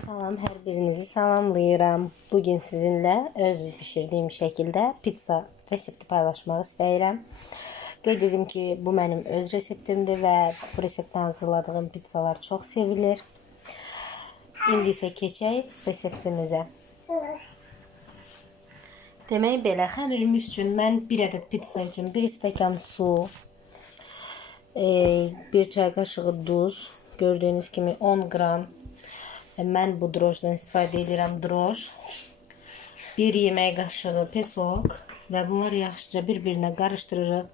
Salam, hər birinizi salamlayıram. Bu gün sizinlə öz bişirdiyim şəkildə pizza resepti paylaşmaq istəyirəm. Qeyd edim ki, bu mənim öz reseptimdir və bu reseptdən hazırladığım pizzalar çox sevilir. İndi isə keçək reseptimizə. Demək belə, xəmirimiz üçün mən 1 ədəd pizza üçün 1 stəkan su, e, 1 çay qaşığı duz, gördüyünüz kimi 10 qram e, mən bu drojdan istifadə edirəm droj. 1 yemək qaşığı pesok və bunları yaxşıca bir-birinə qarışdırırıq.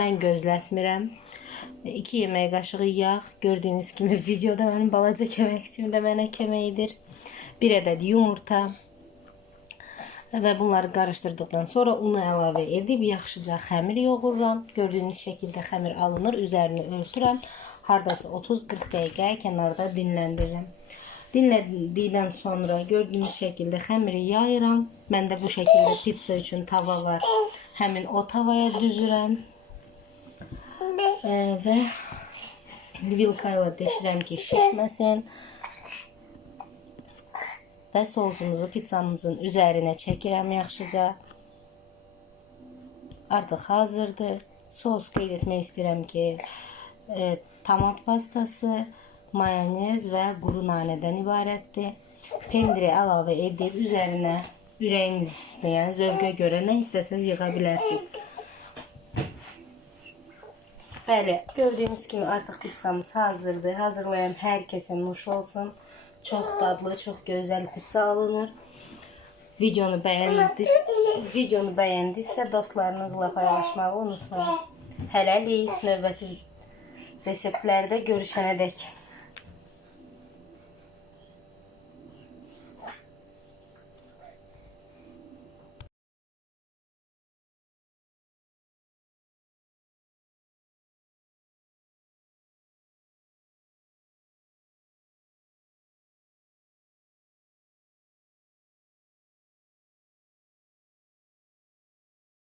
Mən gözlətmirəm. 2 yemək qaşığı yağ, gördüyünüz kimi videoda mənim balaca köməkçim də mənə kömək edir. 1 ədəd yumurta və bunları qarışdırdıqdan sonra unu əlavə edib yaxşıca xəmir yoğururam. Gördüyünüz şəkildə xəmir alınır, üzərini örtürəm. Hardasa 30-40 dəqiqə kənarda dinləndirirəm. Dinlədikdən sonra gördüyünüz şəkildə xəmiri yayıram. Məndə bu şəkildə pizza üçün tava var. Həmin o tavaya düzürəm. Ee, və vilka ilə deşirəm ki, şişməsin. Və sosumuzu pizzamızın üzərinə çəkirəm yaxşıca. Artıq hazırdır. Sos qeyd etmək istəyirəm ki, e, tomat pastası, mayonez və quru nanədən ibarətdir. Pendiri əlavə edib üzərinə ürəyiniz istəyən zövqə görə nə istəsəniz yığa bilərsiniz. Bəli, gördüyünüz kimi artıq pizzamız hazırdır. Hazırlayan hər kəsə nuş olsun. Çox dadlı, çox gözəl pizza alınır. Videonu bəyəndi, videonu bəyəndisə dostlarınızla paylaşmağı unutmayın. Hələlik növbəti reseptlərdə görüşənədək.